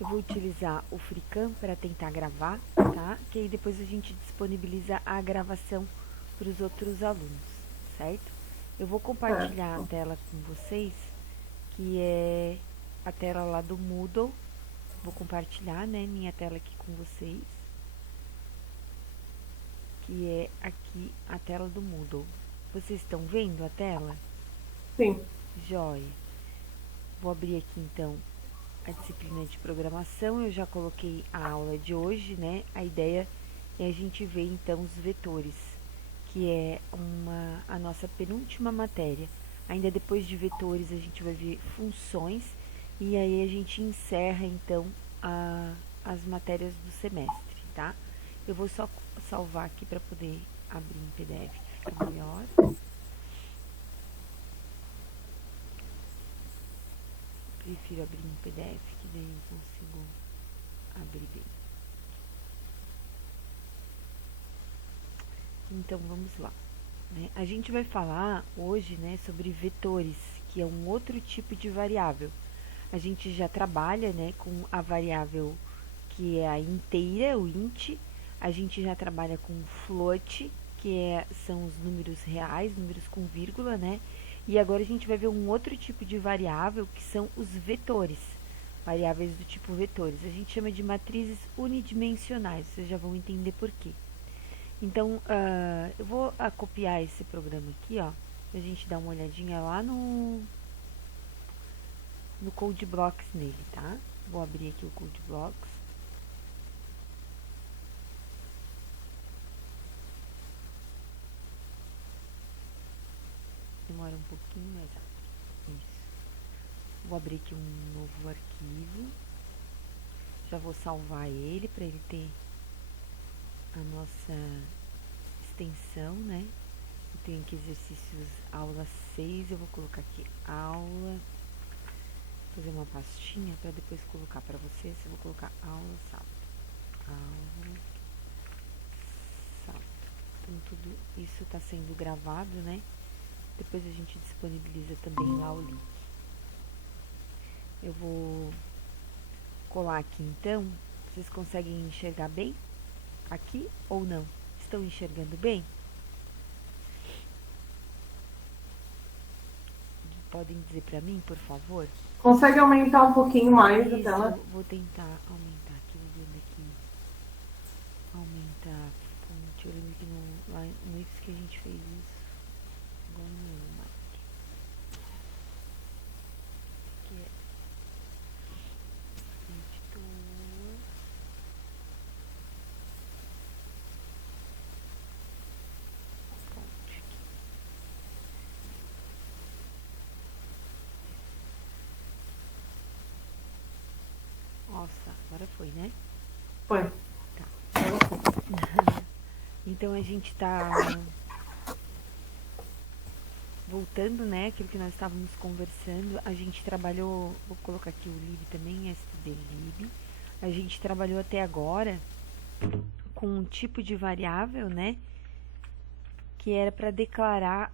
Eu vou utilizar o FreeCam para tentar gravar, tá? Que aí depois a gente disponibiliza a gravação para os outros alunos, certo? Eu vou compartilhar a tela com vocês, que é a tela lá do Moodle. Vou compartilhar, né, minha tela aqui com vocês, que é aqui a tela do Moodle. Vocês estão vendo a tela? Sim. Joia. Vou abrir aqui então a disciplina de programação. Eu já coloquei a aula de hoje, né? A ideia é a gente ver então os vetores, que é a nossa penúltima matéria. Ainda depois de vetores a gente vai ver funções e aí a gente encerra então as matérias do semestre, tá? Eu vou só salvar aqui para poder abrir em PDF, que fica melhor. Prefiro abrir em PDF, que daí eu consigo abrir bem. Então, vamos lá. Né? A gente vai falar hoje, né, sobre vetores, que é um outro tipo de variável. A gente já trabalha, né, com a variável que é a inteira, o int. A gente já trabalha com float, são os números reais, números com vírgula, né? E agora a gente vai ver um outro tipo de variável, que são os vetores, variáveis do tipo vetores. A gente chama de matrizes unidimensionais, vocês já vão entender por quê. Então, eu vou copiar esse programa aqui, ó, pra gente dar uma olhadinha lá no Code Blocks nele, tá? Vou abrir aqui o Code Blocks. Demora um pouquinho, mas isso. Vou abrir aqui um novo arquivo. Já vou salvar ele para ele ter a nossa extensão, né? Eu tenho aqui exercícios aula 6, eu vou colocar aqui aula, fazer uma pastinha para depois colocar para vocês. Eu vou colocar aula sábado. Aula sábado. Então tudo isso está sendo gravado, né? Depois a gente disponibiliza também lá o link. Eu vou colar aqui então. Vocês conseguem enxergar bem? Aqui ou não? Estão enxergando bem? Podem dizer para mim, por favor? Consegue aumentar um pouquinho mais a Isso, tela? vou tentar aumentar aqui, vou ver aqui. Aumentar fonte. Eu lembro que lá no X que a gente fez isso. Agora não lembro mais. Aqui é editor. Fonte aqui. Nossa, agora foi, né? Foi. Tá. Então a gente tá voltando, né, aquilo que nós estávamos conversando. A gente trabalhou, vou colocar aqui o lib também, stdlib. A gente trabalhou até agora com um tipo de variável, né, que era para declarar.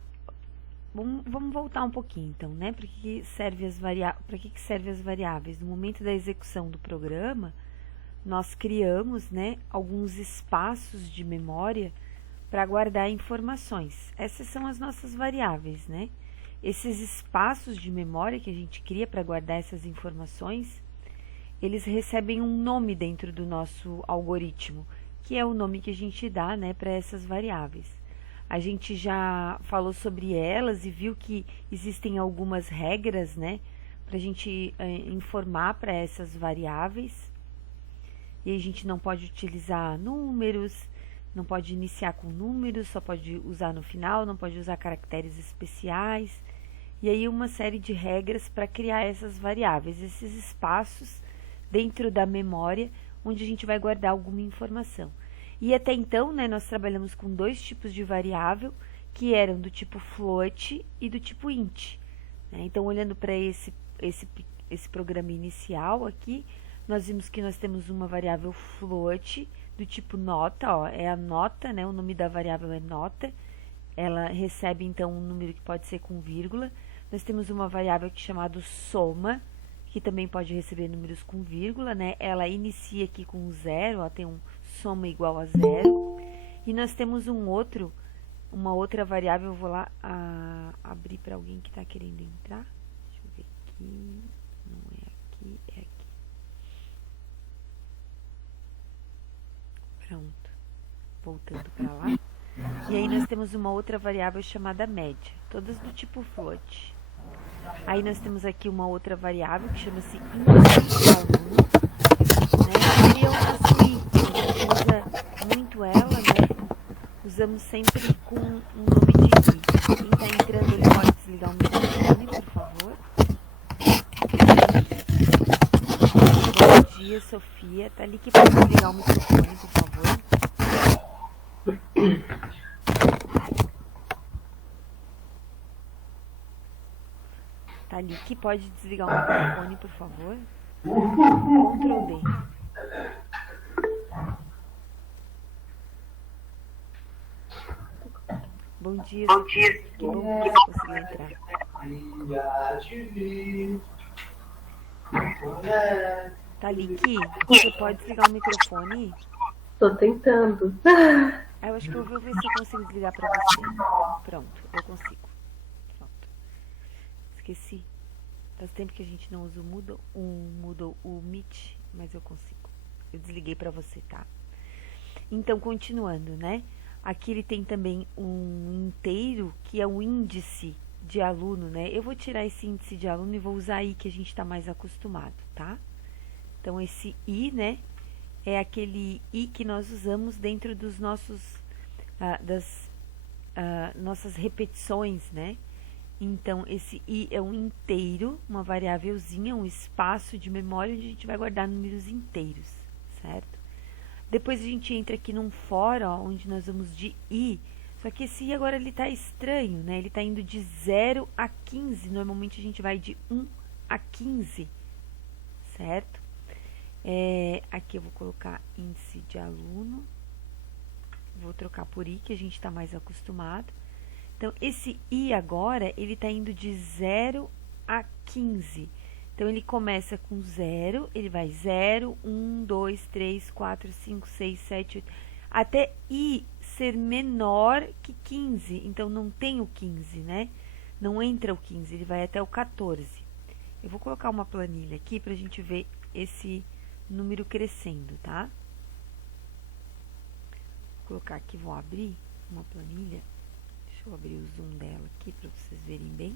Vamos voltar um pouquinho, então, né? Para que serve as variáveis? No momento da execução do programa, nós criamos, né, alguns espaços de memória para guardar informações. Essas são as nossas variáveis, né? Esses espaços de memória que a gente cria para guardar essas informações, eles recebem um nome dentro do nosso algoritmo, que é o nome que a gente dá, né, para essas variáveis. A gente já falou sobre elas e viu que existem algumas regras, né, para a gente informar para essas variáveis. E a gente não pode utilizar números, não pode iniciar com números, só pode usar no final, não pode usar caracteres especiais. E aí uma série de regras para criar essas variáveis, esses espaços dentro da memória, onde a gente vai guardar alguma informação. E até então, né, nós trabalhamos com dois tipos de variável, que eram do tipo float e do tipo int. Né? Então, olhando para esse programa inicial aqui, nós vimos que nós temos uma variável float do tipo nota, ó, é a nota, né, o nome da variável é nota. Ela recebe, então, um número que pode ser com vírgula. Nós temos uma variável que é chamada soma, que também pode receber números com vírgula, né? Ela inicia aqui com 0, ó, tem um soma igual a 0. E nós temos uma outra variável, eu vou lá abrir para alguém que está querendo entrar. Deixa eu ver aqui, não é aqui, é aqui. Pronto, voltando para lá. E aí nós temos uma outra variável chamada média, todas do tipo float. Aí nós temos aqui uma outra variável que chama-se índice de aluno, né? E é o nosso i, a gente usa muito ela, né? Usamos sempre com um nome de i. Quem está entrando, ele pode desligar o microfone, por favor. Bom dia, Sofia. Tá ali que pode desligar o microfone, por favor. Tá ali que pode desligar o microfone, por favor. Ctrl D. Bom dia, Sofia. Que bom que você conseguiu entrar. Tá ali que você pode desligar o microfone? Tô tentando. Eu acho que eu vou ver se eu consigo desligar pra você. Pronto, eu consigo. Pronto. Esqueci. Faz tempo que a gente não usa o Meet, mas eu consigo. Eu desliguei pra você, tá? Então, continuando, né? Aqui ele tem também um inteiro, que é o índice de aluno, né? Eu vou tirar esse índice de aluno e vou usar aí que a gente tá mais acostumado, tá? Então, esse i, né? É aquele i que nós usamos dentro dos nossos, nossas repetições, né? Então, esse i é um inteiro, uma variávelzinha, um espaço de memória onde a gente vai guardar números inteiros, certo? Depois a gente entra aqui num for, ó, onde nós vamos de i, só que esse i agora ele tá estranho, né? Ele tá indo de 0 a 15, normalmente a gente vai de 1 a 15, certo? Aqui eu vou colocar índice de aluno, vou trocar por i, que a gente está mais acostumado. Então, esse i agora, ele está indo de 0 a 15. Então, ele começa com 0, ele vai 0, 1, 2, 3, 4, 5, 6, 7, 8, até i ser menor que 15. Então, não tem o 15, né? Não entra o 15, ele vai até o 14. Eu vou colocar uma planilha aqui para a gente ver esse número crescendo, tá? Vou colocar aqui, vou abrir uma planilha. Deixa eu abrir o zoom dela aqui para vocês verem bem.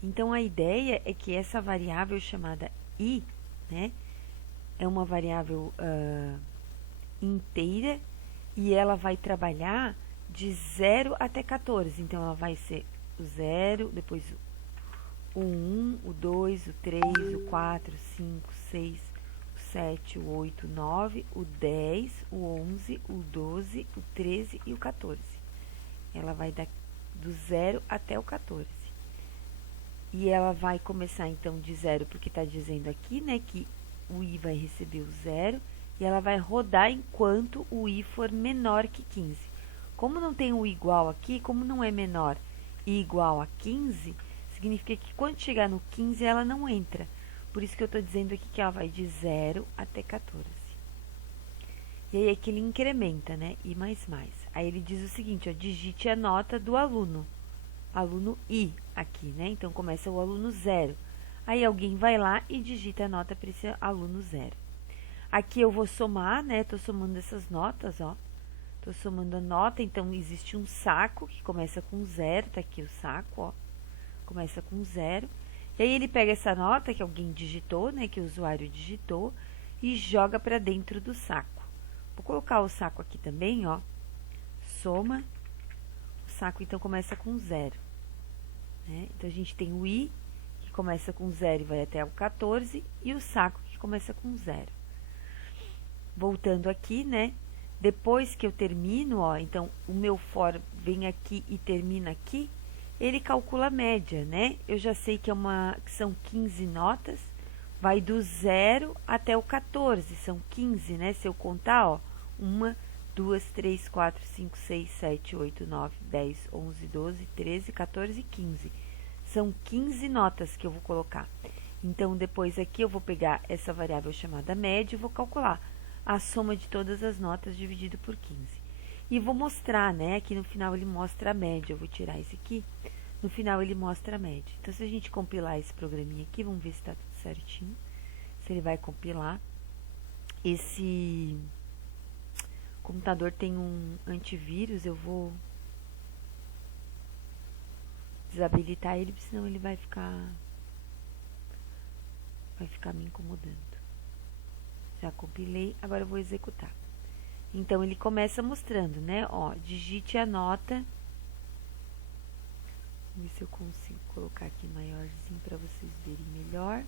Então, a ideia é que essa variável chamada i, né, é uma variável inteira e ela vai trabalhar de 0 até 14. Então, ela vai ser o 0, depois o 1, o 2, o 3, o 4, 5, 6, 7, o 8, o 9, o 10, o 11, o 12, o 13 e o 14. Ela vai do 0 até o 14. E ela vai começar, então, de 0, porque está dizendo aqui, né, que o i vai receber o 0, e ela vai rodar enquanto o i for menor que 15. Como não tem o igual aqui, como não é menor e igual a 15, significa que quando chegar no 15, ela não entra. Por isso que eu estou dizendo aqui que ela vai de 0 até 14. E aí aqui ele incrementa, né? I mais mais. Aí ele diz o seguinte, ó, digite a nota do aluno. Aluno I aqui, né? Então, começa o aluno 0. Aí alguém vai lá e digita a nota para esse aluno 0. Aqui eu vou somar, né? Tô somando essas notas, ó. Tô somando a nota, então existe um saco que começa com 0. Tá aqui o saco, ó. Começa com 0. E aí ele pega essa nota que alguém digitou, né, que o usuário digitou, e joga para dentro do saco. Vou colocar o saco aqui também, ó. Soma. O saco, então, começa com 0. Né? Então, a gente tem o i, que começa com 0 e vai até o 14, e o saco, que começa com 0. Voltando aqui, né, depois que eu termino, ó, então, o meu for vem aqui e termina aqui, ele calcula a média, né? Eu já sei que são 15 notas, vai do 0 até o 14, são 15, né? Se eu contar, ó, 1, 2, 3, 4, 5, 6, 7, 8, 9, 10, 11, 12, 13, 14, 15. São 15 notas que eu vou colocar. Então, depois aqui eu vou pegar essa variável chamada média e vou calcular a soma de todas as notas dividido por 15. E vou mostrar, né? Aqui no final ele mostra a média. Eu vou tirar esse aqui. No final ele mostra a média. Então, se a gente compilar esse programinha aqui, vamos ver se está tudo certinho. Se ele vai compilar. Esse computador tem um antivírus, eu vou desabilitar ele, senão ele vai ficar me incomodando. Já compilei, agora eu vou executar. Então, ele começa mostrando, né? Ó, digite a nota. Vamos ver se eu consigo colocar aqui maiorzinho para vocês verem melhor.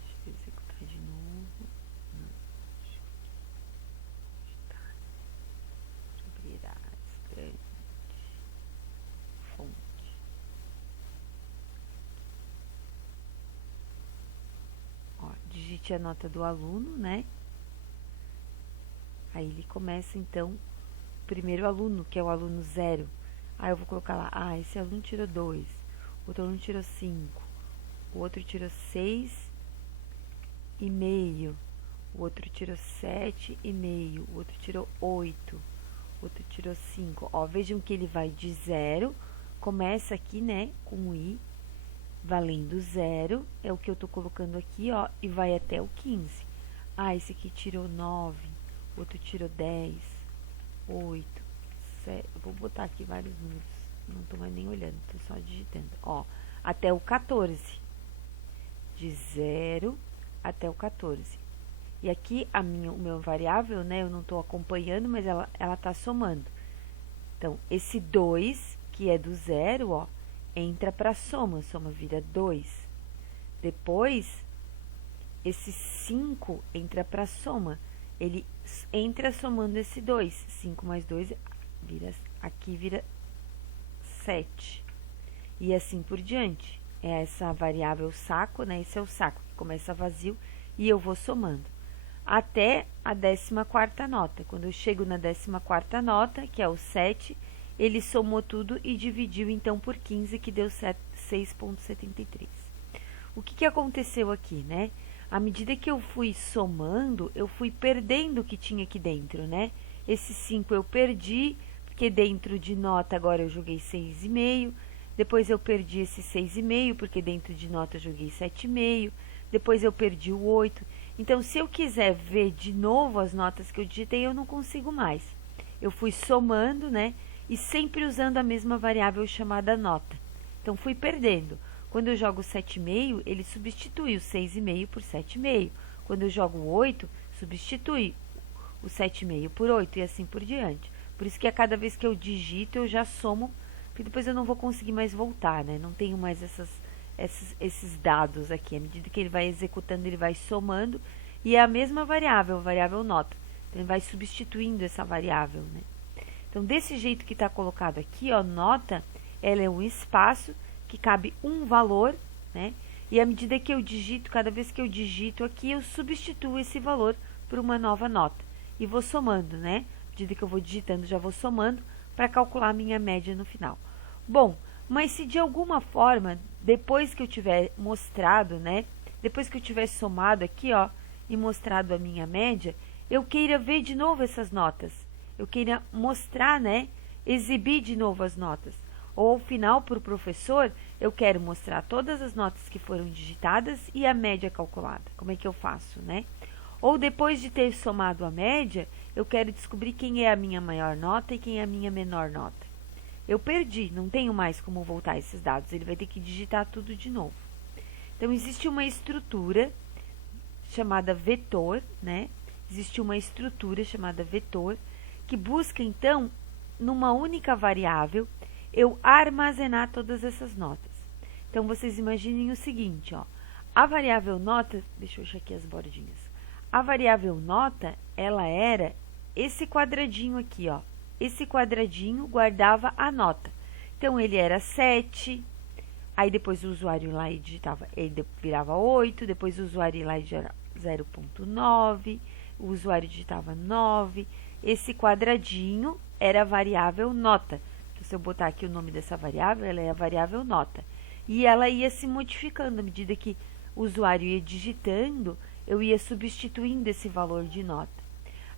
Deixa eu executar de novo. Não, deixa eu digitar. Propriedades, grande, fonte. Ó, digite a nota do aluno, né? Aí ele começa, então, o primeiro aluno, que é o aluno 0. Aí eu vou colocar lá, esse aluno tirou 2, outro aluno tirou 5, o outro tirou 6,5, o outro tirou 7,5, o outro tirou 8, o outro tirou 5. Ó, vejam que ele vai de 0, começa aqui, né, com o i, valendo 0, é o que eu tô colocando aqui, ó, e vai até o 15. Esse aqui tirou 9, o outro tirou 10, 8, 7, vou botar aqui vários números, não tô mais nem olhando, tô só digitando, ó, até o 14, de 0 até o 14. E aqui o meu variável, né, eu não tô acompanhando, mas ela tá somando. Então, esse 2, que é do 0, ó, entra para soma vira 2. Depois, esse 5 entra para soma, ele entra somando esse 2. 5 mais 2 aqui vira 7. E assim por diante. É essa variável saco, né? Esse é o saco que começa vazio e eu vou somando. Até a 14ª nota. Quando eu chego na 14ª nota, que é o 7, ele somou tudo e dividiu então por 15, que deu 6,73. O que aconteceu aqui, né? À medida que eu fui somando, eu fui perdendo o que tinha aqui dentro, né? Esse 5 eu perdi, porque dentro de nota agora eu joguei 6,5. Depois eu perdi esse 6,5, porque dentro de nota eu joguei 7,5. Depois eu perdi o 8. Então, se eu quiser ver de novo as notas que eu digitei, eu não consigo mais. Eu fui somando, né? E sempre usando a mesma variável chamada nota. Então, fui perdendo. Quando eu jogo 7,5, ele substitui o 6,5 por 7,5. Quando eu jogo 8, substitui o 7,5 por 8 e assim por diante. Por isso que a cada vez que eu digito, eu já somo, porque depois eu não vou conseguir mais voltar, né? Não tenho mais esses dados aqui. À medida que ele vai executando, ele vai somando, e é a mesma variável, a variável nota. Então, ele vai substituindo essa variável, né? Então, desse jeito que está colocado aqui, ó, nota, ela é um espaço que cabe um valor, né? E à medida que eu digito, cada vez que eu digito aqui, eu substituo esse valor por uma nova nota. E vou somando, né? À medida que eu vou digitando, já vou somando para calcular a minha média no final. Bom, mas se de alguma forma, depois que eu tiver mostrado, né? Depois que eu tiver somado aqui, ó, e mostrado a minha média, eu queira ver de novo essas notas. Eu queira mostrar, né? Exibir de novo as notas. Ou, ao final, para o professor, eu quero mostrar todas as notas que foram digitadas e a média calculada. Como é que eu faço, né? Ou, depois de ter somado a média, eu quero descobrir quem é a minha maior nota e quem é a minha menor nota. Eu perdi, não tenho mais como voltar esses dados. Ele vai ter que digitar tudo de novo. Então, existe uma estrutura chamada vetor, né? Existe uma estrutura chamada vetor que busca, então, numa única variável, eu armazenar todas essas notas. Então, vocês imaginem o seguinte, ó. A variável nota, deixa eu achar aqui as bordinhas. A variável nota, ela era esse quadradinho aqui, ó. Esse quadradinho guardava a nota. Então, ele era 7, aí depois o usuário lá digitava, ele virava 8, depois o usuário lá digitava 0,9, o usuário digitava 9. Esse quadradinho era a variável nota. se eu botar aqui o nome dessa variável, ela é a variável nota. E ela ia se modificando à medida que o usuário ia digitando, eu ia substituindo esse valor de nota.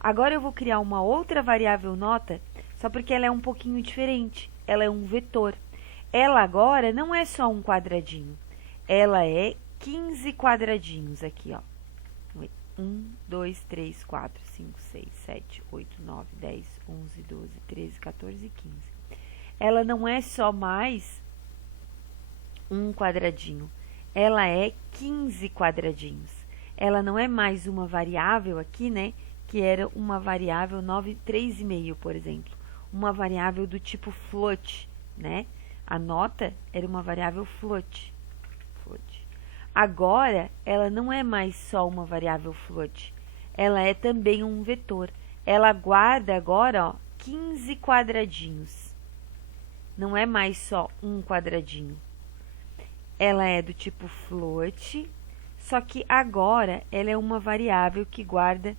Agora eu vou criar uma outra variável nota, só porque ela é um pouquinho diferente. Ela é um vetor. Ela agora não é só um quadradinho. Ela é 15 quadradinhos aqui, ó. 1, 2, 3, 4, 5, 6, 7, 8, 9, 10, 11, 12, 13, 14 e 15. Ela não é só mais um quadradinho. Ela é 15 quadradinhos. Ela não é mais uma variável aqui, né? Que era uma variável 3,5, por exemplo. Uma variável do tipo float, né? A nota era uma variável float. Agora, ela não é mais só uma variável float. Ela é também um vetor. Ela guarda agora, ó, 15 quadradinhos. Não é mais só um quadradinho. Ela é do tipo float, só que agora ela é uma variável que guarda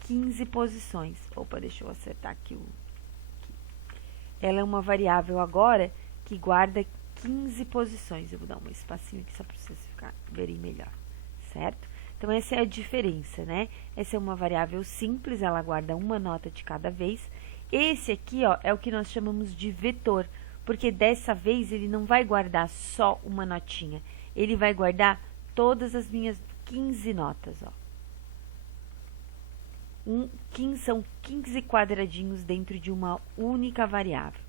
15 posições. Opa, deixa eu acertar aqui. Ela é uma variável agora que guarda 15 posições. Eu vou dar um espacinho aqui só para vocês verem melhor, certo? Então, essa é a diferença, né? Essa é uma variável simples, ela guarda uma nota de cada vez. Esse aqui, ó, é o que nós chamamos de vetor, porque dessa vez ele não vai guardar só uma notinha. Ele vai guardar todas as minhas 15 notas, ó. São 15 quadradinhos dentro de uma única variável.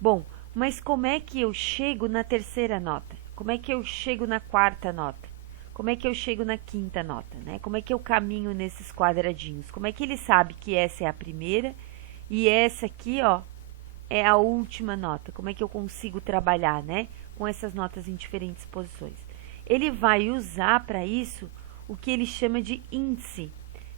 Bom, mas como é que eu chego na terceira nota? Como é que eu chego na quarta nota? Como é que eu chego na quinta nota, né? Como é que eu caminho nesses quadradinhos? Como é que ele sabe que essa é a primeira e essa aqui, ó, é a última nota? Como é que eu consigo trabalhar, né, com essas notas em diferentes posições? Ele vai usar para isso o que ele chama de índice.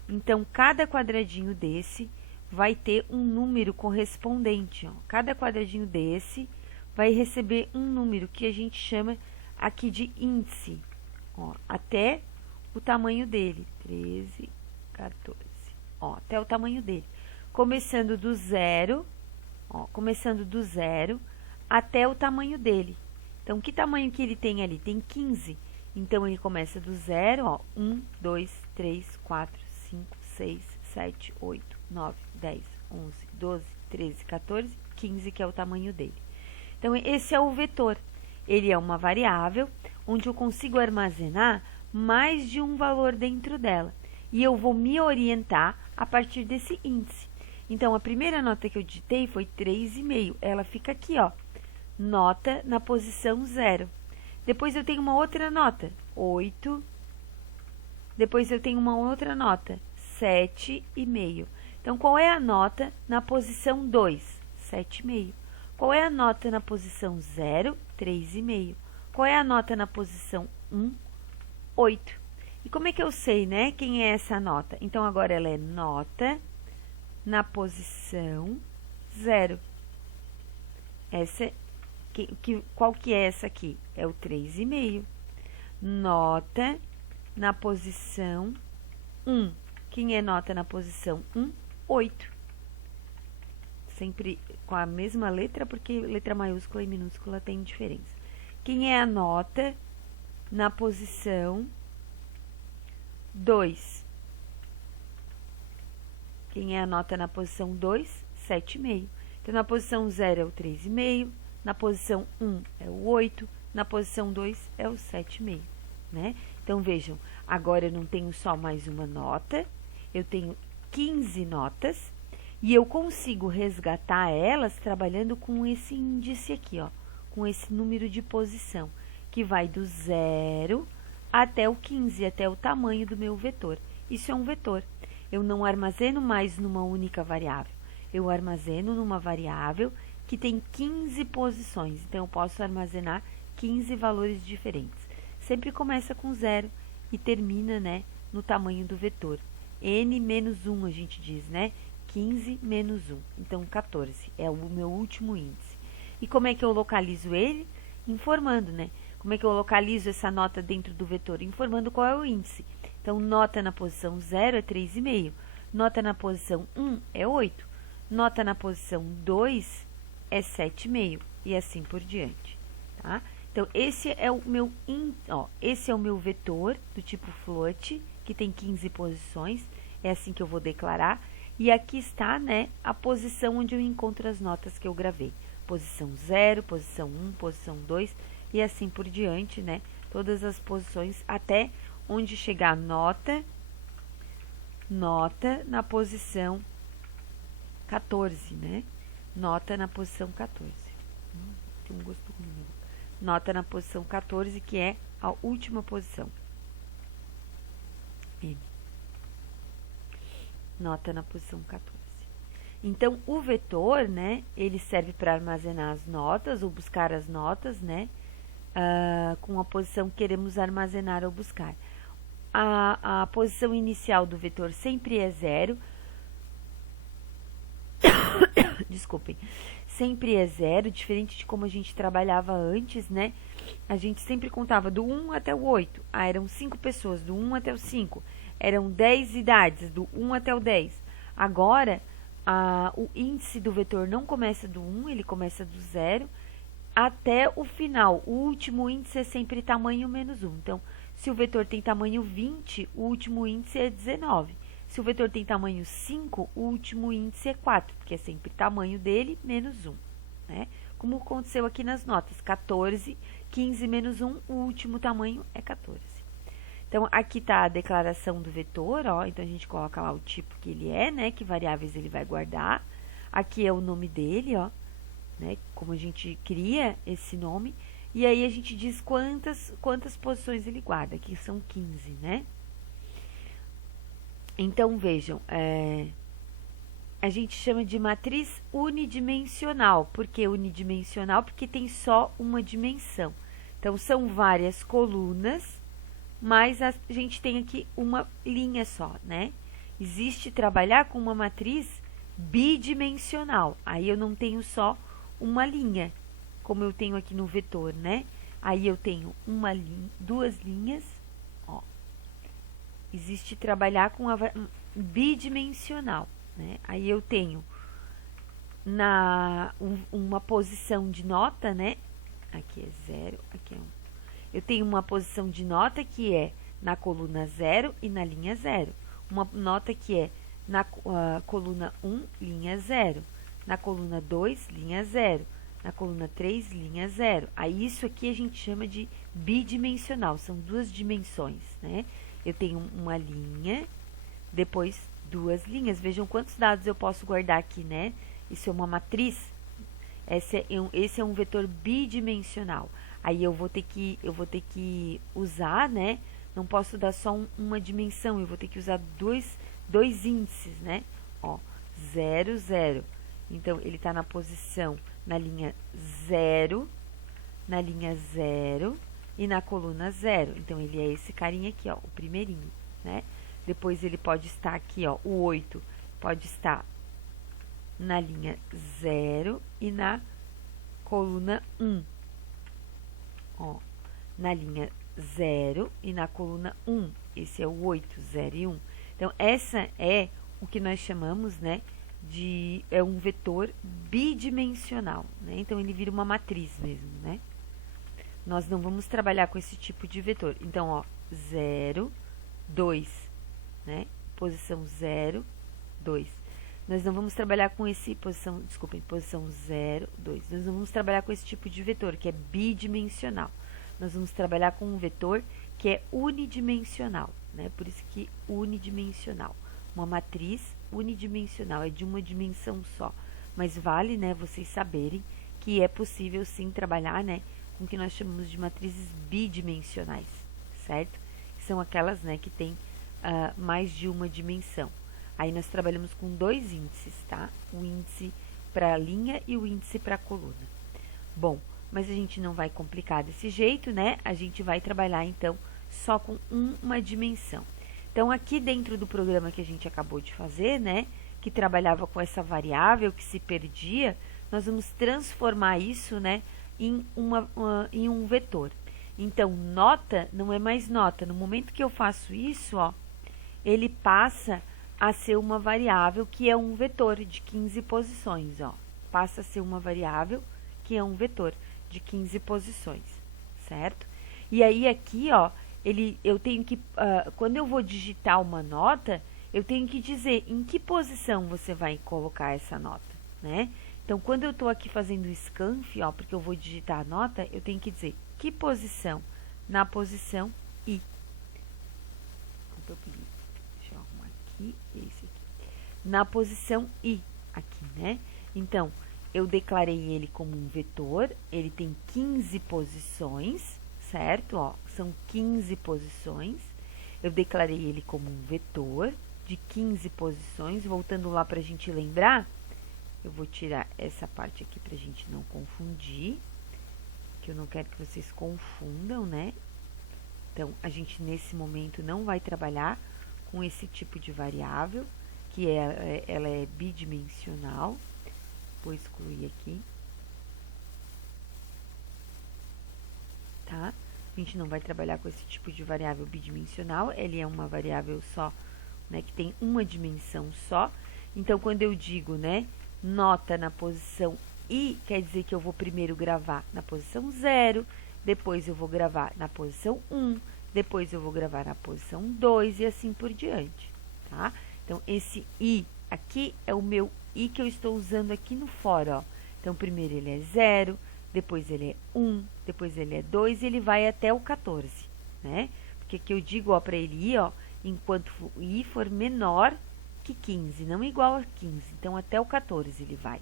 Então, cada quadradinho desse vai ter um número correspondente, ó. Cada quadradinho desse vai receber um número que a gente chama aqui de índice, ó, até o tamanho dele, 13, 14, ó, até o tamanho dele. Começando do zero, ó, começando do zero até o tamanho dele. Então, que tamanho que ele tem ali? Tem 15. Então, ele começa do zero, ó, 1, 2, 3, 4, 5, 6, 7, 8, 9, 10, 11, 12, 13, 14, 15, que é o tamanho dele. Então, esse é o vetor. Ele é uma variável onde eu consigo armazenar mais de um valor dentro dela. E eu vou me orientar a partir desse índice. Então, a primeira nota que eu digitei foi 3,5. Ela fica aqui, ó, nota na posição 0. Depois eu tenho uma outra nota, 8. Depois eu tenho uma outra nota, 7,5. Então, qual é a nota na posição 2? 7,5. Qual é a nota na posição 0? 3,5. Qual é a nota na posição 1? 8. E como é que eu sei, né, quem é essa nota? Então, agora ela é nota na posição 0. Qual que é essa aqui? É o 3,5. Nota na posição 1. Quem é nota na posição 1? 8. Sempre com a mesma letra, porque letra maiúscula e minúscula tem diferença. Quem é a nota na posição 2? Quem é a nota na posição 2? 7,5. Então, na posição 0 é o 3,5, na posição 1 é o 8, na posição 2 é o 7,5, né? Então, vejam, agora eu não tenho só mais uma nota, eu tenho 15 notas e eu consigo resgatar elas trabalhando com esse índice aqui, ó, com esse número de posição, que vai do 0 até o 15, até o tamanho do meu vetor. Isso é um vetor. Eu não armazeno mais numa única variável. Eu armazeno numa variável que tem 15 posições. Então, eu posso armazenar 15 valores diferentes. Sempre começa com 0 e termina, né, no tamanho do vetor. N menos 1, a gente diz, né? 15 menos 1. Então, 14 é o meu último índice. E como é que eu localizo ele? Informando, né? Como é que eu localizo essa nota dentro do vetor? Informando qual é o índice. Então, nota na posição 0 é 3,5. Nota na posição 1 é 8. Nota na posição 2 é 7,5 e assim por diante, tá? Então, esse é o meu, esse é o meu vetor do tipo float, que tem 15 posições, é assim que eu vou declarar. E aqui está, né, a posição onde eu encontro as notas que eu gravei. Posição 0, posição 1, posição 2 e assim por diante, né? Todas as posições até onde chegar nota na posição 14, né? Nota na posição 14. Tem um gosto ruim, né? Nota na posição 14, que é a última posição. N. Nota na posição 14. Então, o vetor, né, ele serve para armazenar as notas ou buscar as notas, né, com a posição que queremos armazenar ou buscar. A posição inicial do vetor sempre é 0. Desculpem. Sempre é 0, diferente de como a gente trabalhava antes, né? A gente sempre contava do 1 até o 8. Eram 5 pessoas, do 1 até o 5. Eram 10 idades, do 1 até o 10. Agora, o índice do vetor não começa do 1, ele começa do 0 até o final. O último índice é sempre tamanho menos 1. Então, se o vetor tem tamanho 20, o último índice é 19. Se o vetor tem tamanho 5, o último índice é 4, porque é sempre tamanho dele menos 1, né? Como aconteceu aqui nas notas, 14, 15 menos 1, o último tamanho é 14. Então, aqui está a declaração do vetor, ó, então a gente coloca lá o tipo que ele é, né, que variáveis ele vai guardar. Aqui é o nome dele, ó, né, como a gente cria esse nome. E aí, a gente diz quantas posições ele guarda, aqui são 15, né? Então, vejam, a gente chama de matriz unidimensional. Por que unidimensional? Porque tem só uma dimensão. Então, são várias colunas, mas a gente tem aqui uma linha só, né? Existe trabalhar com uma matriz bidimensional. Aí eu não tenho só uma linha, como eu tenho aqui no vetor, né? Aí eu tenho duas linhas, ó. Existe trabalhar com a bidimensional, né? Aí eu tenho uma posição de nota, né? Aqui é 0, aqui é 1. Eu tenho uma posição de nota que é na coluna 0 e na linha 0. Uma nota que é na coluna 1, linha 0. Na coluna 2, linha 0. Na coluna 3, linha 0. Aí isso aqui a gente chama de bidimensional, são duas dimensões, né? Eu tenho uma linha, depois duas linhas. Vejam quantos dados eu posso guardar aqui, né? Isso é uma matriz. Esse é um vetor bidimensional. Aí eu vou ter que usar, né? Não posso dar só uma dimensão, eu vou ter que usar dois índices, né? Ó, 0, 0. Então, ele está na posição na linha 0, na linha 0 e na coluna 0. Então, ele é esse carinha aqui, ó, o primeirinho, né? Depois, ele pode estar aqui, ó, o 8 pode estar na linha 0 e na coluna 1. Ó, na linha 0 e na coluna 1. Esse é o 8, 0 e 1. Então, essa é o que nós chamamos, né, é um vetor bidimensional, né? Então, ele vira uma matriz mesmo, né? Nós não vamos trabalhar com esse tipo de vetor. Então, ó, 0, 2, né? Posição 0, 2. Nós não vamos trabalhar com posição 0, 2. Nós não vamos trabalhar com esse tipo de vetor, que é bidimensional. Nós vamos trabalhar com um vetor que é unidimensional, né? Por isso que unidimensional. Uma matriz unidimensional, é de uma dimensão só. Mas vale, né, vocês saberem que é possível sim trabalhar, né, com o que nós chamamos de matrizes bidimensionais, certo? São aquelas, né, que tem mais de uma dimensão. Aí nós trabalhamos com dois índices, tá? O índice para a linha e o índice para a coluna. Bom, mas a gente não vai complicar desse jeito, né? A gente vai trabalhar, então, só com uma dimensão. Então, aqui dentro do programa que a gente acabou de fazer, né? Que trabalhava com essa variável que se perdia, nós vamos transformar isso, né? Em um vetor. Então, nota não é mais nota. No momento que eu faço isso, ó, ele passa a ser uma variável que é um vetor de 15 posições, ó. passa a ser uma variável que é um vetor de 15 posições, certo? E aí aqui, ó, eu tenho que, quando eu vou digitar uma nota, eu tenho que dizer em que posição você vai colocar essa nota, né? Então, quando eu estou aqui fazendo o scanf, ó, porque eu vou digitar a nota, eu tenho que dizer que posição? Na posição I. Deixa eu arrumar aqui, esse aqui. Na posição I, aqui, né? Então, eu declarei ele como um vetor, ele tem 15 posições, certo? Ó, são 15 posições. Eu declarei ele como um vetor de 15 posições. Voltando lá para a gente lembrar, eu vou tirar essa parte aqui para a gente não confundir, que eu não quero que vocês confundam, né? Então, a gente nesse momento não vai trabalhar com esse tipo de variável, que ela é bidimensional. Vou excluir aqui. Tá? A gente não vai trabalhar com esse tipo de variável bidimensional, ele é uma variável só, né, que tem uma dimensão só. Então, quando eu digo, né, nota na posição I, quer dizer que eu vou primeiro gravar na posição 0, depois eu vou gravar na posição 1, depois eu vou gravar na posição 2 e assim por diante, tá? Então, esse I aqui é o meu I que eu estou usando aqui no for, ó. Então, primeiro ele é 0, depois ele é 1, depois ele é 2 e ele vai até o 14, né? Porque aqui eu digo, ó, para ele ir, ó, enquanto o I for menor que 15, não igual a 15. Então, até o 14 ele vai.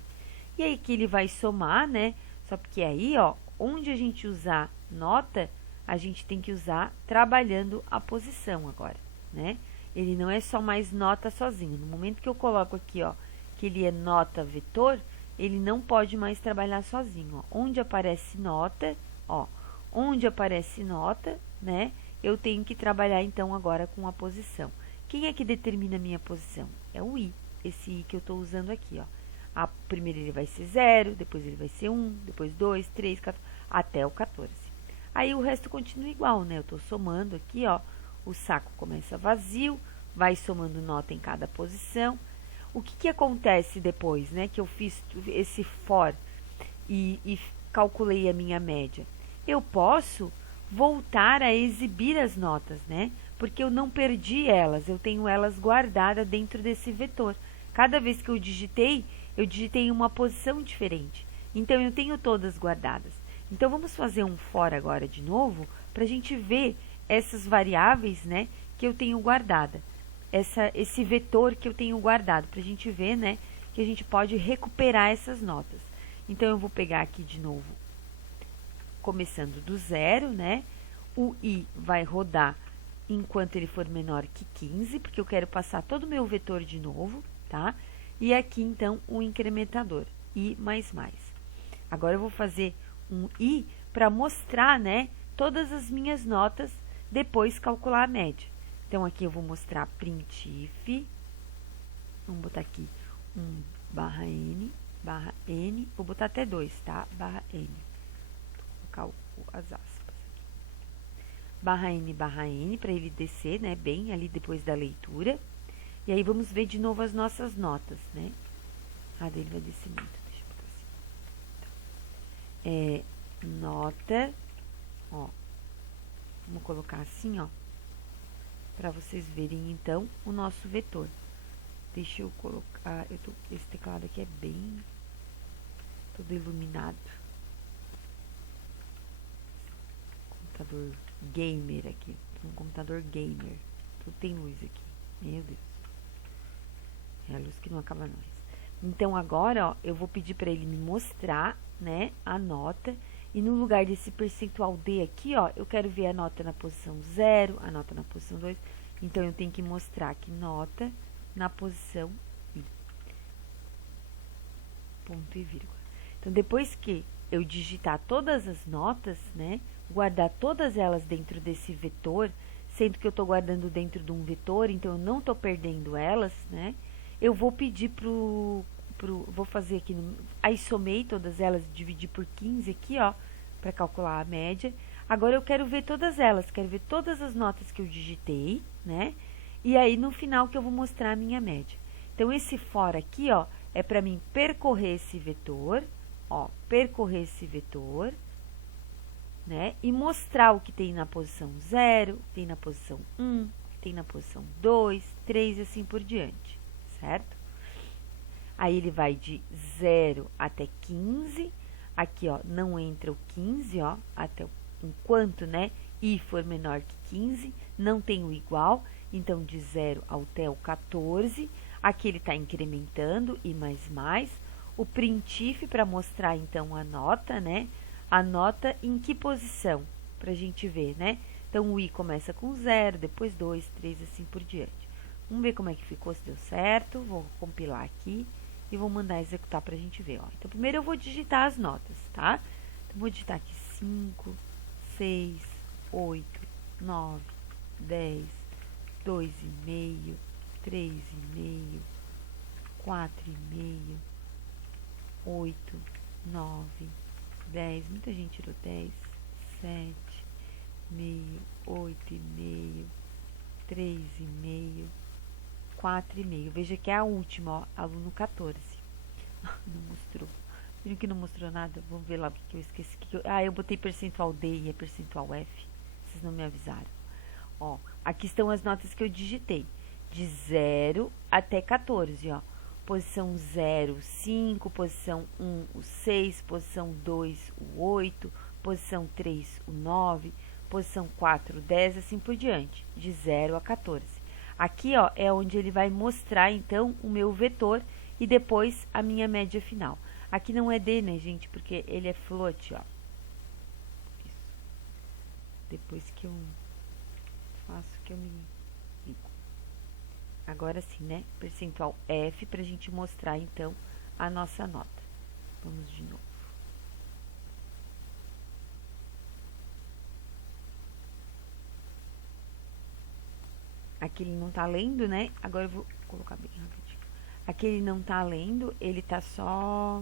E aí que ele vai somar, né? Só porque aí, ó, onde a gente usar nota, a gente tem que usar trabalhando a posição agora, né? Ele não é só mais nota sozinho. No momento que eu coloco aqui, ó, que ele é nota vetor, ele não pode mais trabalhar sozinho, ó. Onde aparece nota, ó, onde aparece nota, né? Eu tenho que trabalhar, então, agora com a posição. Quem é que determina a minha posição? É o I, esse I que eu estou usando aqui, ó. Primeiro ele vai ser 0, depois ele vai ser 1, depois 2, 3, 14, até o 14. Aí o resto continua igual, né? Eu estou somando aqui, ó, o saco começa vazio, vai somando nota em cada posição. O que acontece depois, né, que eu fiz esse for e calculei a minha média? Eu posso voltar a exibir as notas, né? Porque eu não perdi elas, eu tenho elas guardadas dentro desse vetor. Cada vez que eu digitei em uma posição diferente. Então, eu tenho todas guardadas. Então, vamos fazer um for agora de novo, para a gente ver essas variáveis, né, que eu tenho guardada. Esse vetor que eu tenho guardado, para a gente ver, né, que a gente pode recuperar essas notas. Então, eu vou pegar aqui de novo, começando do 0, né, o I vai rodar enquanto ele for menor que 15, porque eu quero passar todo o meu vetor de novo, tá? E aqui, então, o incrementador, I mais mais. Agora, eu vou fazer um I para mostrar, né, todas as minhas notas, depois calcular a média. Então, aqui eu vou mostrar printf, vamos botar aqui barra N, vou botar até 2, tá? Barra N, vou colocar as aspas aqui. Barra N, para ele descer, né, bem ali depois da leitura. E aí, vamos ver de novo as nossas notas, né? Dele vai descer muito, deixa eu botar assim. Nota, ó, vamos colocar assim, ó, para vocês verem, então, o nosso vetor. Deixa eu colocar, esse teclado aqui é bem todo iluminado. Computador gamer aqui, um computador gamer, tudo tem luz aqui, meu Deus. É a luz que não acaba mais. Então, agora, ó, eu vou pedir para ele me mostrar, né, a nota. E no lugar desse percentual D aqui, ó, eu quero ver a nota na posição 0, a nota na posição 2. Então, eu tenho que mostrar aqui nota na posição I. Ponto e vírgula. Então, depois que eu digitar todas as notas, né, guardar todas elas dentro desse vetor, sendo que eu estou guardando dentro de um vetor, então eu não estou perdendo elas, né, eu vou pedir vou fazer aqui, aí somei todas elas, dividi por 15 aqui, ó, para calcular a média. Agora eu quero ver todas elas, quero ver todas as notas que eu digitei, né? E aí no final que eu vou mostrar a minha média. Então esse for aqui, ó, é para mim percorrer esse vetor, ó, percorrer esse vetor, né? E mostrar o que tem na posição 0, tem na posição 1, tem na posição 2, 3 e assim por diante, certo? Aí ele vai de 0 até 15, aqui, ó, não entra o 15, ó, até enquanto, né, i for menor que 15, não tem o igual, então de 0 até o 14, aqui ele está incrementando, i mais, o printf para mostrar, então, a nota, né, a nota em que posição, para a gente ver, né, então o i começa com 0, depois 2, 3, assim por diante. Vamos ver como é que ficou, se deu certo, vou compilar aqui e vou mandar executar para a gente ver, ó. Então, primeiro eu vou digitar as notas, tá? Então, vou digitar aqui 5, 6, 8, 9, 10, 2,5, 3,5, 4,5, 8, 9, 10, muita gente tirou 10, 7, meio, 8,5, 3,5, 4,5. Veja que é a última, ó, aluno 14. Não mostrou. Viram que não mostrou nada? Vamos ver lá, porque eu esqueci. Eu botei percentual D e é percentual F. Vocês não me avisaram. Ó, aqui estão as notas que eu digitei. De 0 até 14, ó. Posição 0, 5. Posição 1, o 6. Posição 2, o 8. Posição 3, o 9. Posição 4, o 10, assim por diante. De 0 a 14. Aqui, ó, é onde ele vai mostrar, então, o meu vetor e depois a minha média final. Aqui não é D, né, gente? Porque ele é float, ó. Isso. Depois que eu faço, que eu me ligo. Agora sim, né? Percentual F pra gente mostrar, então, a nossa nota. Vamos de novo. Aqui ele não tá lendo, né? Agora eu vou colocar bem rapidinho. Aqui ele não tá lendo, ele tá só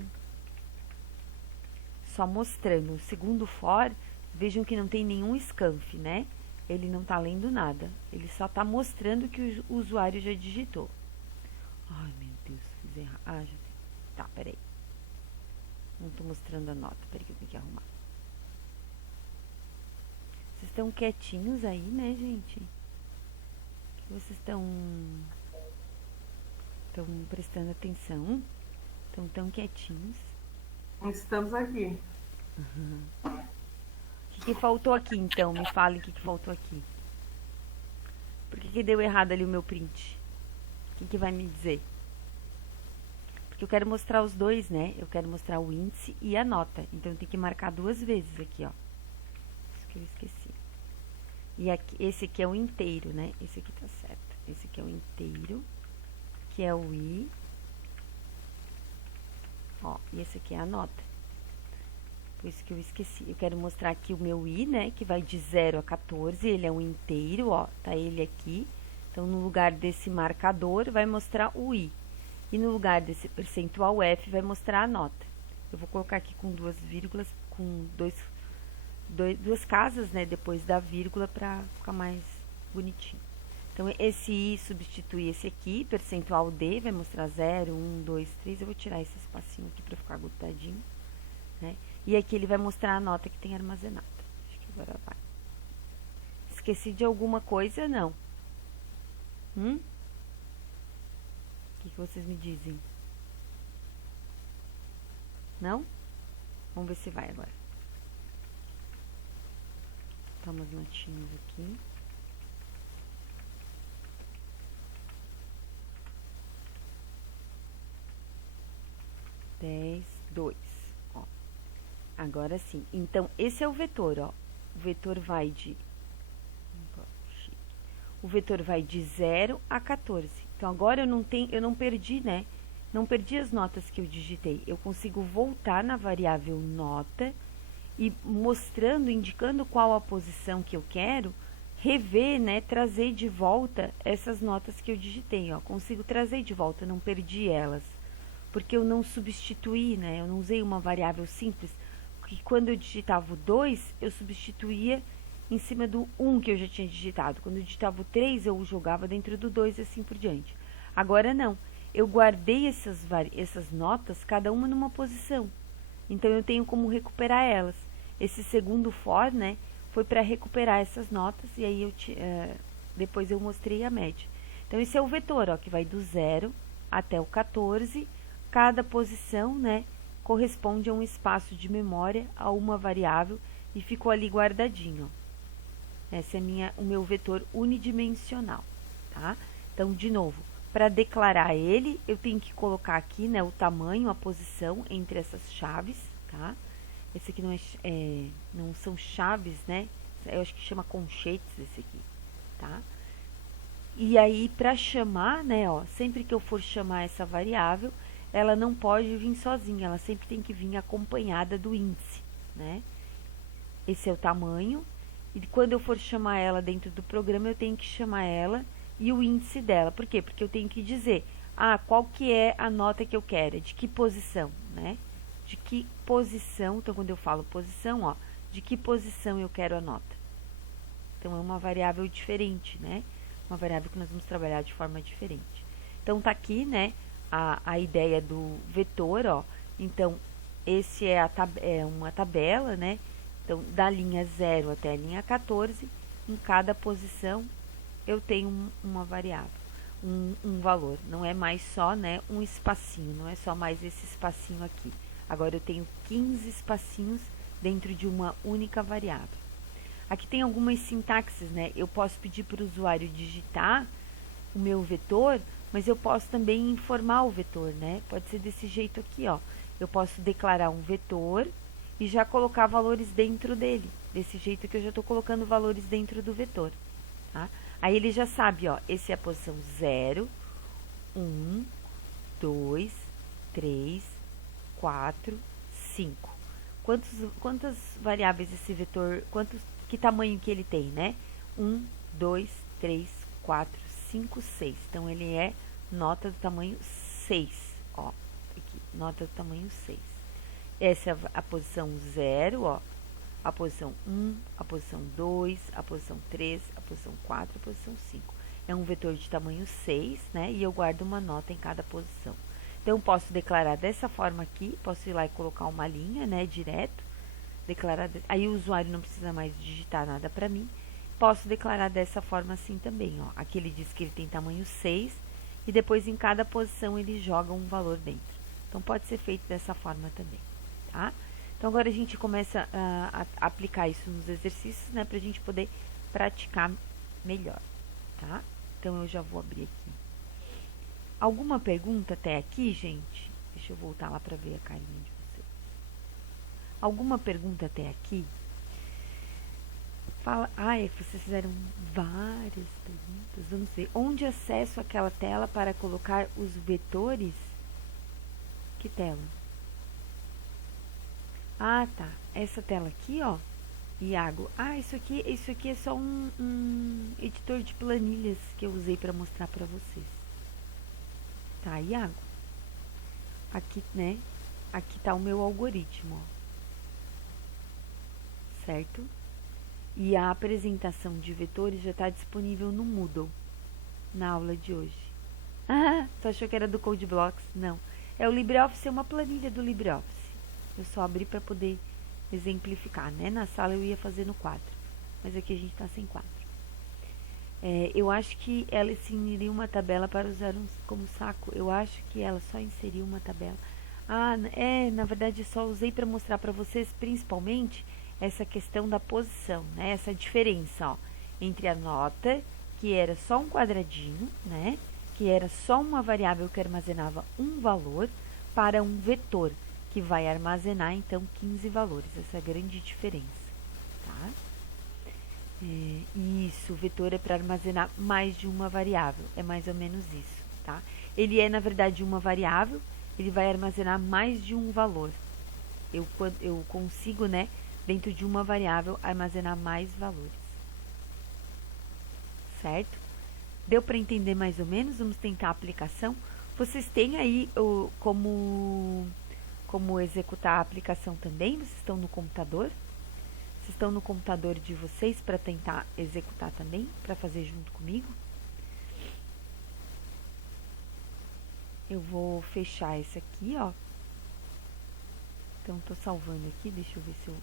mostrando. O segundo for, vejam que não tem nenhum scanf, né? Ele não tá lendo nada. Ele só tá mostrando que o usuário já digitou. Ai, meu Deus, fiz errado. Ah, já tem. Tá, peraí. Não tô mostrando a nota, peraí que eu tenho que arrumar. Vocês estão quietinhos aí, né, gente? Vocês estão prestando atenção? Estão tão quietinhos? Estamos aqui. Uhum. O que faltou aqui, então? Me falem o que faltou aqui. Por que deu errado ali o meu print? O que vai me dizer? Porque eu quero mostrar os dois, né? Eu quero mostrar o índice e a nota. Então, eu tenho que marcar 2 vezes aqui, ó. Isso que eu esqueci. E aqui, esse aqui é o inteiro, né? Esse aqui tá certo. Esse aqui é o inteiro, que é o I. Ó, e esse aqui é a nota. Por isso que eu esqueci. Eu quero mostrar aqui o meu I, né? Que vai de 0 a 14. Ele é um inteiro, ó. Tá ele aqui. Então, no lugar desse marcador, vai mostrar o I. E no lugar desse percentual F, vai mostrar a nota. Eu vou colocar aqui com 2 vírgulas, com duas casas, né, depois da vírgula, para ficar mais bonitinho. Então, esse I substitui esse aqui, percentual D, vai mostrar 0, 1, 2, 3. Eu vou tirar esse espacinho aqui para ficar grudadinho, né? E aqui ele vai mostrar a nota que tem armazenada. Acho que agora vai. Esqueci de alguma coisa? Não. O que vocês me dizem? Não? Vamos ver se vai agora. Toma as notinhas aqui. Dez, 2. Ó. Agora sim. Então, esse é o vetor, ó. O vetor vai de... O vetor vai de 0 a 14. Então, agora eu não perdi, né? Não perdi as notas que eu digitei. Eu consigo voltar na variável nota e mostrando, indicando qual a posição que eu quero, rever, né, trazer de volta essas notas que eu digitei, ó. Consigo trazer de volta, não perdi elas. Porque eu não substituí, né, eu não usei uma variável simples, porque quando eu digitava o 2, eu substituía em cima do 1 que eu já tinha digitado. Quando eu digitava o 3, eu jogava dentro do 2 e assim por diante. Agora não, eu guardei essas notas, cada uma numa posição. Então, eu tenho como recuperar elas. Esse segundo for, né, foi para recuperar essas notas, e aí depois eu mostrei a média. Então, esse é o vetor, ó, que vai do 0 até o 14. Cada posição, né, corresponde a um espaço de memória, a uma variável, e ficou ali guardadinho, ó. Esse é o meu vetor unidimensional, tá? Então, de novo, para declarar ele, eu tenho que colocar aqui, né, o tamanho, a posição entre essas chaves, tá? Esse aqui não são chaves, né? Eu acho que chama conchetes esse aqui, tá? E aí, para chamar, né, ó, sempre que eu for chamar essa variável, ela não pode vir sozinha, ela sempre tem que vir acompanhada do índice, né? Esse é o tamanho, e quando eu for chamar ela dentro do programa, eu tenho que chamar ela e o índice dela. Por quê? Porque eu tenho que dizer, qual que é a nota que eu quero, de que posição, né? De que posição, então quando eu falo posição, ó, de que posição eu quero a nota. Então, é uma variável diferente, né? Uma variável que nós vamos trabalhar de forma diferente. Então, tá aqui, né, a ideia do vetor, ó. Então, esse é uma tabela, né? Então, da linha 0 até a linha 14, em cada posição, eu tenho uma variável, um valor. Não é mais só, né, um espacinho, não é só mais esse espacinho aqui. Agora, eu tenho 15 espacinhos dentro de uma única variável. Aqui tem algumas sintaxes, né? Eu posso pedir para o usuário digitar o meu vetor, mas eu posso também informar o vetor, né? Pode ser desse jeito aqui, ó. Eu posso declarar um vetor e já colocar valores dentro dele. Desse jeito que eu já estou colocando valores dentro do vetor, tá? Aí ele já sabe, ó, esse é a posição 0, 1, 2, 3, 4, 5. Quantas variáveis esse vetor, que tamanho que ele tem, né? 1, 2, 3, 4, 5, 6. Então, ele é nota do tamanho 6, ó. Aqui, nota do tamanho 6. Essa é a posição 0, ó. A posição 1, a posição 2, a posição 3, a posição 4, a posição 5. É um vetor de tamanho 6, né? E eu guardo uma nota em cada posição. Então, eu posso declarar dessa forma aqui, posso ir lá e colocar uma linha, né, direto, declarar, aí o usuário não precisa mais digitar nada para mim, posso declarar dessa forma assim também, ó. Aqui ele diz que ele tem tamanho 6, e depois em cada posição ele joga um valor dentro. Então, pode ser feito dessa forma também, tá? Então, agora a gente começa a aplicar isso nos exercícios, né, pra gente poder praticar melhor, tá? Então, eu já vou abrir aqui. Alguma pergunta até aqui, gente? Deixa eu voltar lá para ver a carinha de vocês. Alguma pergunta até aqui? Fala. Vocês fizeram várias perguntas. Vamos ver. Onde acesso aquela tela para colocar os vetores? Que tela? Tá. Essa tela aqui, ó. Iago. Isso aqui é só um editor de planilhas que eu usei para mostrar para vocês. Tá, Iago? Aqui, né? Aqui tá o meu algoritmo, ó. Certo? E a apresentação de vetores já está disponível no Moodle, na aula de hoje. Você achou que era do CodeBlocks? Não. É o LibreOffice, é uma planilha do LibreOffice. Eu só abri para poder exemplificar, né? Na sala eu ia fazer no quadro, mas aqui a gente está sem quadro. Eu acho que ela inseriu uma tabela para usar como saco. Eu acho que ela só inseriu uma tabela. Na verdade, eu só usei para mostrar para vocês, principalmente, essa questão da posição, né? Essa diferença, ó, entre a nota, que era só um quadradinho, né? Que era só uma variável que armazenava um valor, para um vetor, que vai armazenar, então, 15 valores. Essa é a grande diferença, tá? Isso, o vetor é para armazenar mais de uma variável, é mais ou menos isso, tá? Ele é, na verdade, uma variável, ele vai armazenar mais de um valor. Eu consigo, né, dentro de uma variável, armazenar mais valores. Certo? Deu para entender mais ou menos? Vamos tentar a aplicação. Vocês têm aí como executar a aplicação também? Vocês estão no computador? Vocês estão no computador de vocês para tentar executar também? Para fazer junto comigo? eu vou fechar esse aqui, ó. Então, tô salvando aqui, deixa eu ver se eu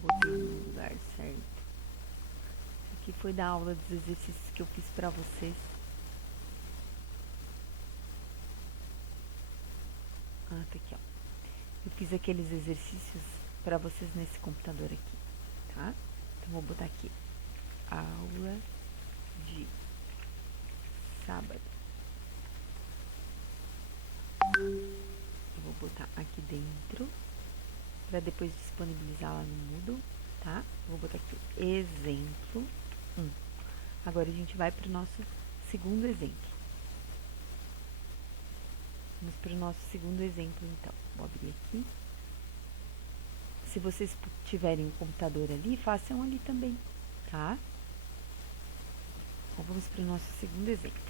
botei no lugar certo. Aqui foi da aula dos exercícios que eu fiz pra vocês. Ah, tá aqui, ó. Eu fiz aqueles exercícios pra vocês nesse computador aqui, tá? Então, vou botar aqui, aula de sábado. Eu vou botar aqui dentro, para depois disponibilizar lá no Moodle, tá? Vou botar aqui, exemplo 1. Agora, a gente vai para o nosso segundo exemplo. Vamos para o nosso segundo exemplo, então. Vou abrir aqui. Se vocês tiverem o computador ali, façam ali também, tá? Então, vamos para o nosso segundo exemplo.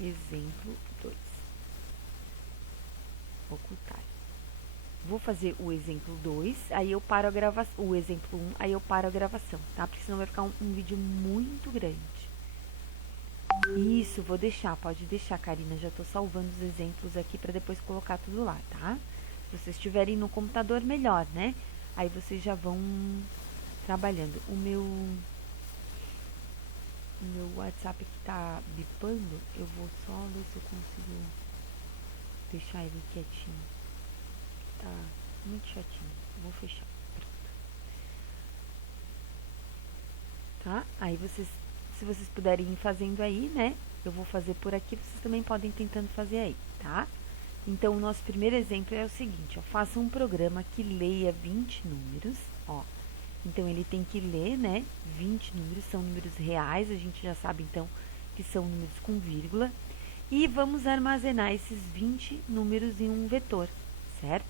Exemplo 2. Ocultar. Vou fazer o exemplo 2, aí eu paro a gravação. O exemplo 1, aí eu paro a gravação, tá? Porque senão vai ficar um vídeo muito grande. Isso, vou deixar, pode deixar, Karina. Já tô salvando os exemplos aqui para depois colocar tudo lá, tá? Se vocês estiverem no computador, melhor, né? Aí vocês já vão trabalhando. O meu WhatsApp aqui tá bipando. Eu vou só ver se eu consigo deixar ele quietinho. Tá muito chatinho. Vou fechar. Tá? Aí vocês, se vocês puderem ir fazendo aí, né? Eu vou fazer por aqui, vocês também podem tentando fazer aí, tá? Então, o nosso primeiro exemplo é o seguinte, ó. Faça um programa que leia 20 números, ó. Então, ele tem que ler, né? 20 números, são números reais, a gente já sabe, então, que são números com vírgula. E vamos armazenar esses 20 números em um vetor, certo?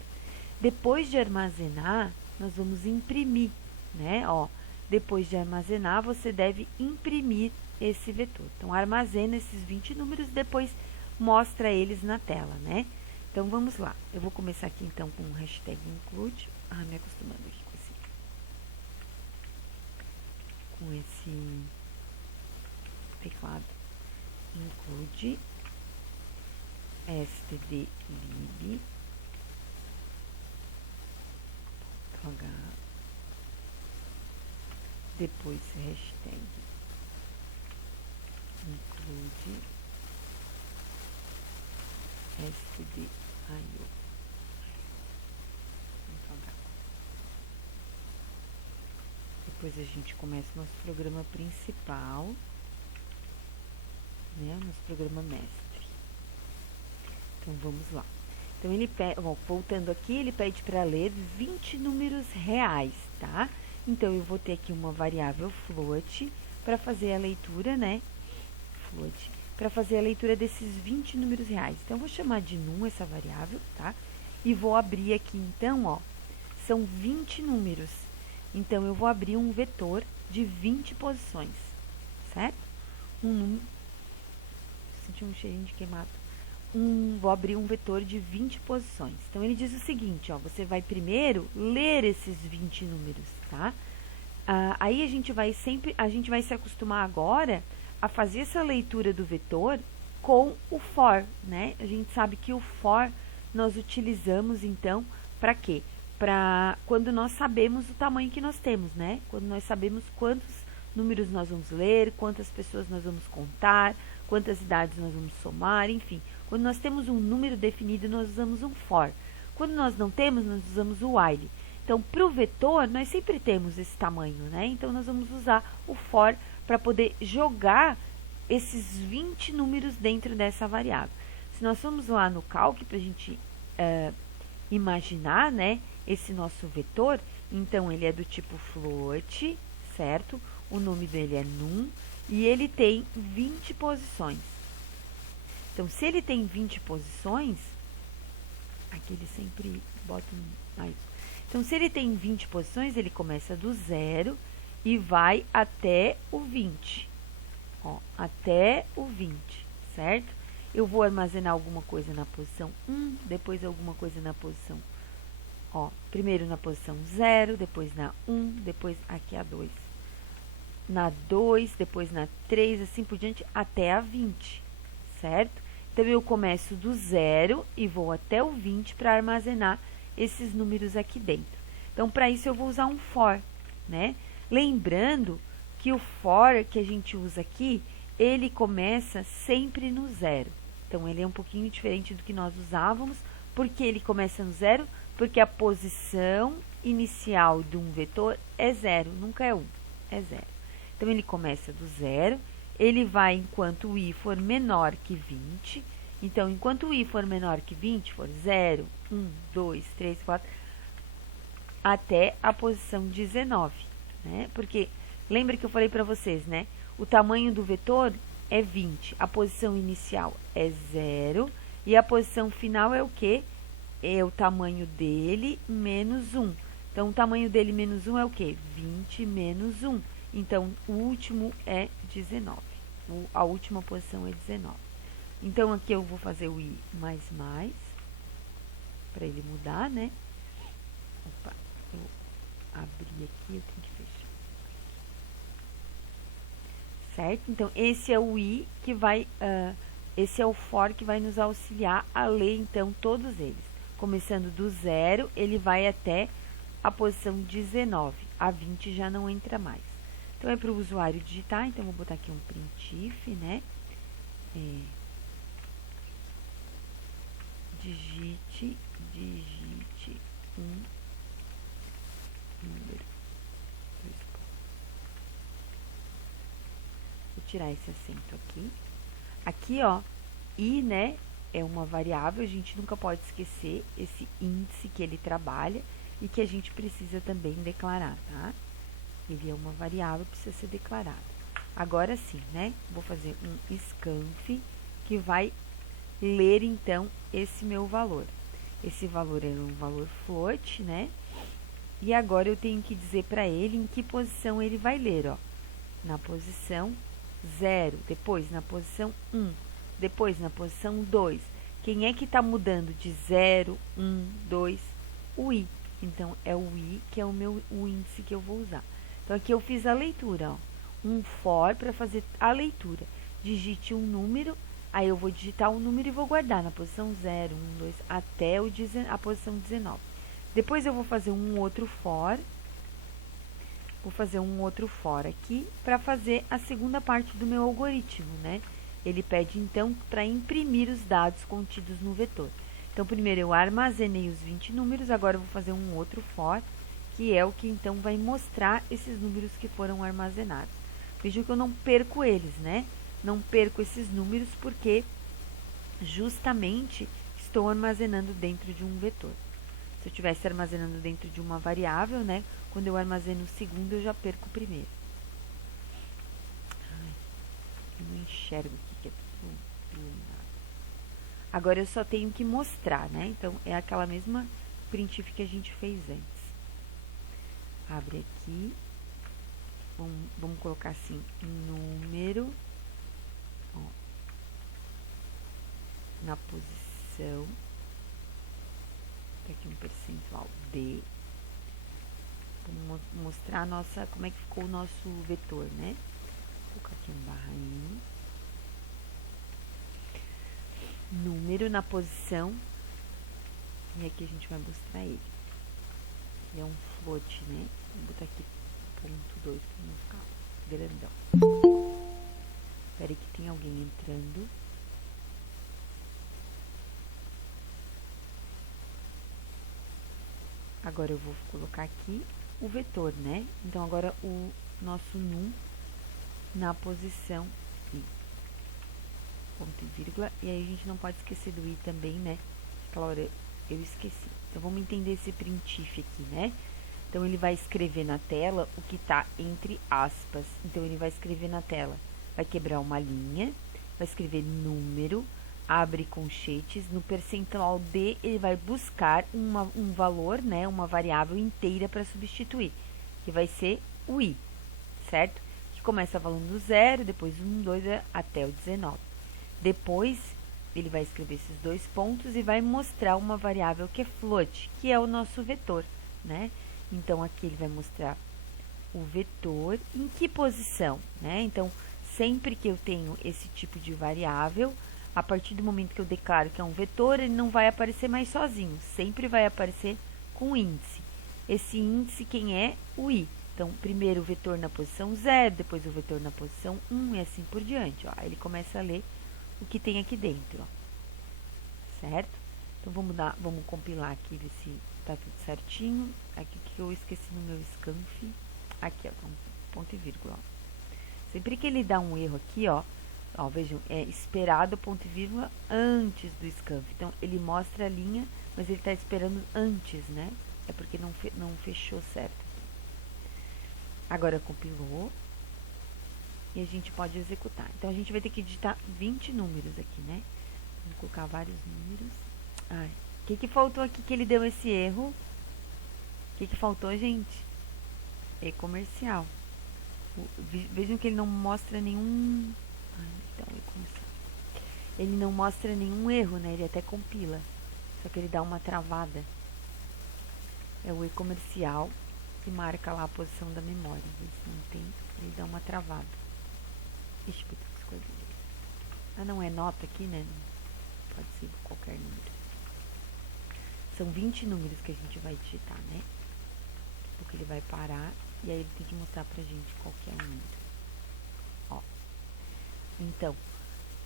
Depois de armazenar, nós vamos imprimir, né? Ó, depois de armazenar, você deve imprimir esse vetor. Então, armazena esses 20 números, depois mostra eles na tela, né? Então, vamos lá. Eu vou começar aqui, então, com o hashtag include. Ah, me acostumando aqui com esse teclado. Include stdlib h, depois hashtag include stdio. Depois a gente começa o nosso programa principal, né? Nosso programa mestre. Então, vamos lá. Então, ele pede, voltando aqui, ele pede para ler 20 números reais, tá? Então, eu vou ter aqui uma variável float para fazer a leitura, né? Float, para fazer a leitura desses 20 números reais. Então, eu vou chamar de num essa variável, tá? E vou abrir aqui, então, ó, são 20 números. Então, eu vou abrir um vetor de 20 posições, certo? Um número... Senti um cheirinho de queimado. Vou abrir um vetor de 20 posições. Então, ele diz o seguinte, ó, você vai primeiro ler esses 20 números, tá? Aí a gente vai se acostumar agora a fazer essa leitura do vetor com o for, né? A gente sabe que o for nós utilizamos, então, para quê? Para quando nós sabemos o tamanho que nós temos, né? Quando nós sabemos quantos números nós vamos ler, quantas pessoas nós vamos contar, quantas idades nós vamos somar, enfim. Quando nós temos um número definido, nós usamos um for. Quando nós não temos, nós usamos o while. Então, para o vetor, nós sempre temos esse tamanho, né? Então, nós vamos usar o for para poder jogar esses 20 números dentro dessa variável. Se nós formos lá no calc para a gente imaginar, né, esse nosso vetor, então ele é do tipo float, certo? O nome dele é num e ele tem 20 posições. Então, se ele tem 20 posições, aqui ele sempre bota aí. Então, se ele tem 20 posições, ele começa do 0 e vai até o 20. Ó, até o 20, certo? Eu vou armazenar alguma coisa na posição 1, depois alguma coisa na posição, ó, primeiro na posição 0, depois na 1, depois aqui a 2. Na 2, depois na 3, assim por diante, até a 20, certo? Então, eu começo do 0 e vou até o 20 para armazenar esses números aqui dentro. Então, para isso, eu vou usar um for, né? Lembrando que o for que a gente usa aqui, ele começa sempre no 0. Então, ele é um pouquinho diferente do que nós usávamos. Por que ele começa no 0? Porque a posição inicial de um vetor é 0, nunca é 1, é 0. Então, ele começa do 0, ele vai enquanto o i for menor que 20. Então, enquanto o i for menor que 20, for 0, 1, 2, 3, 4, até a posição 19, né? Porque, lembra que eu falei para vocês, né? O tamanho do vetor é 20, a posição inicial é 0, e a posição final é o quê? É o tamanho dele menos 1. Então, o tamanho dele menos 1 é o quê? 20 menos 1. Então, o último é 19. A última posição é 19. Então, aqui eu vou fazer o i mais, para ele mudar, né? Opa, eu abri aqui, eu tenho que fechar. Certo? Então, esse é o i que vai, esse é o for que vai nos auxiliar a ler, então, todos eles. Começando do 0, ele vai até a posição 19. A 20 já não entra mais. Então, é para o usuário digitar. Então, vou botar aqui um printf, né? Digite um número. Vou tirar esse acento aqui. Aqui, ó, i, né, é uma variável, a gente nunca pode esquecer esse índice que ele trabalha e que a gente precisa também declarar, tá? Ele é uma variável, precisa ser declarada. Agora sim, né, vou fazer um scanf que vai ler, então, esse meu valor. Esse valor é um valor float, né? E agora eu tenho que dizer para ele em que posição ele vai ler, ó. Na posição 0, depois na posição 1, depois na posição 2. Quem é que está mudando de 0, 1, 2? O i. Então, é o i que é o índice que eu vou usar. Então, aqui eu fiz a leitura, ó. Um for para fazer a leitura. Digite um número, aí eu vou digitar o número e vou guardar na posição 0, 1, 2, até a posição 19. Depois eu vou fazer um outro for. Vou fazer um outro for aqui para fazer a segunda parte do meu algoritmo, né? Ele pede, então, para imprimir os dados contidos no vetor. Então, primeiro eu armazenei os 20 números, agora eu vou fazer um outro for, que é o que, então, vai mostrar esses números que foram armazenados. Vejam que eu não perco eles, né? Não perco esses números porque, justamente, estou armazenando dentro de um vetor. Se eu estivesse armazenando dentro de uma variável, né? Quando eu armazeno o segundo, eu já perco o primeiro. Ai, eu não enxergo aqui, que é tudo iluminado. Agora, eu só tenho que mostrar, né? Então, é aquela mesma printf que a gente fez antes. Abre aqui. Vamos colocar assim, número. Ó, na posição. Tá aqui um percentual D. Vamos mostrar como é que ficou o nosso vetor, né? Vou colocar aqui um barra I. Número na posição. E aqui a gente vai mostrar ele. Ele é um float, né? Vou botar aqui ponto 2 para não ficar grandão. Espera aí que tem alguém entrando. Agora eu vou colocar aqui o vetor, né? Então, agora o nosso num na posição i. Ponto e vírgula. E aí a gente não pode esquecer do i também, né? Aquela hora eu esqueci. Então, vamos entender esse printf aqui, né? Então, ele vai escrever na tela o que está entre aspas. Então, ele vai escrever na tela. Vai quebrar uma linha, vai escrever número, abre colchetes, no percentual D ele vai buscar um valor, né, uma variável inteira para substituir, que vai ser o i, certo? Que começa falando 0, depois 1, 2, até o 19. Depois, ele vai escrever esses dois pontos e vai mostrar uma variável que é float, que é o nosso vetor, né? Então, aqui ele vai mostrar o vetor em que posição, né? Então, sempre que eu tenho esse tipo de variável, A partir do momento que eu declaro que é um vetor, ele não vai aparecer mais sozinho, sempre vai aparecer com índice. Esse índice quem é? O i. Então, primeiro o vetor na posição 0, depois o vetor na posição 1 e assim por diante. Ó. Aí ele começa a ler o que tem aqui dentro, ó. Certo? Então, vamos compilar aqui, ver se tá tudo certinho. Aqui que eu esqueci no meu scanf. Aqui, ó, tá um ponto e vírgula, ó. Sempre que ele dá um erro aqui, ó, vejam, é esperado ponto e vírgula antes do scanf. Então, ele mostra a linha, mas ele está esperando antes, né? É porque não fechou certo aqui. Agora, compilou. E a gente pode executar. Então, a gente vai ter que digitar 20 números aqui, né? Vamos colocar vários números. O que faltou aqui que ele deu esse erro? O que faltou, gente? E-comercial. Vejam que ele não mostra nenhum... então, e-comercial. Ele não mostra nenhum erro, né? Ele até compila. Só que ele dá uma travada. É o e-comercial que marca lá a posição da memória. Se não tem, ele dá uma travada. Ixi, eu tenho que escolher. Não é nota aqui, né? Não pode ser qualquer número. São 20 números que a gente vai digitar, né? Porque ele vai parar e aí ele tem que mostrar pra gente qual que é o número. Ó. Então,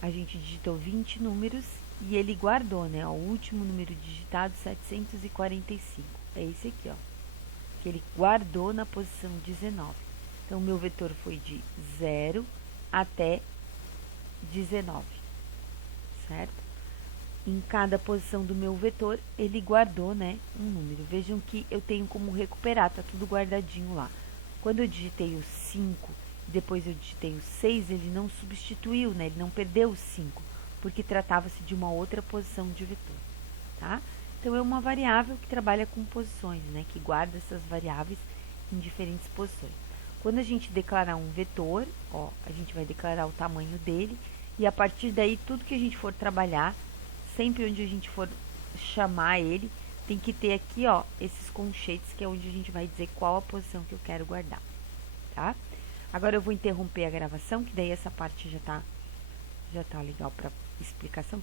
a gente digitou 20 números e ele guardou, né? Ó, o último número digitado, 745. É esse aqui, ó. Que ele guardou na posição 19. Então, o meu vetor foi de 0 até 19. Certo? Em cada posição do meu vetor, ele guardou, né, um número. Vejam que eu tenho como recuperar, tá tudo guardadinho lá. Quando eu digitei o 5, depois eu digitei o 6, ele não substituiu, né, ele não perdeu o 5, porque tratava-se de uma outra posição de vetor, tá? Então, é uma variável que trabalha com posições, né, que guarda essas variáveis em diferentes posições. Quando a gente declarar um vetor, ó, a gente vai declarar o tamanho dele, e a partir daí, tudo que a gente for trabalhar, sempre onde a gente for chamar ele, tem que ter aqui, ó, esses conchetes, que é onde a gente vai dizer qual a posição que eu quero guardar, tá? Agora eu vou interromper a gravação, que daí essa parte já tá legal para explicação.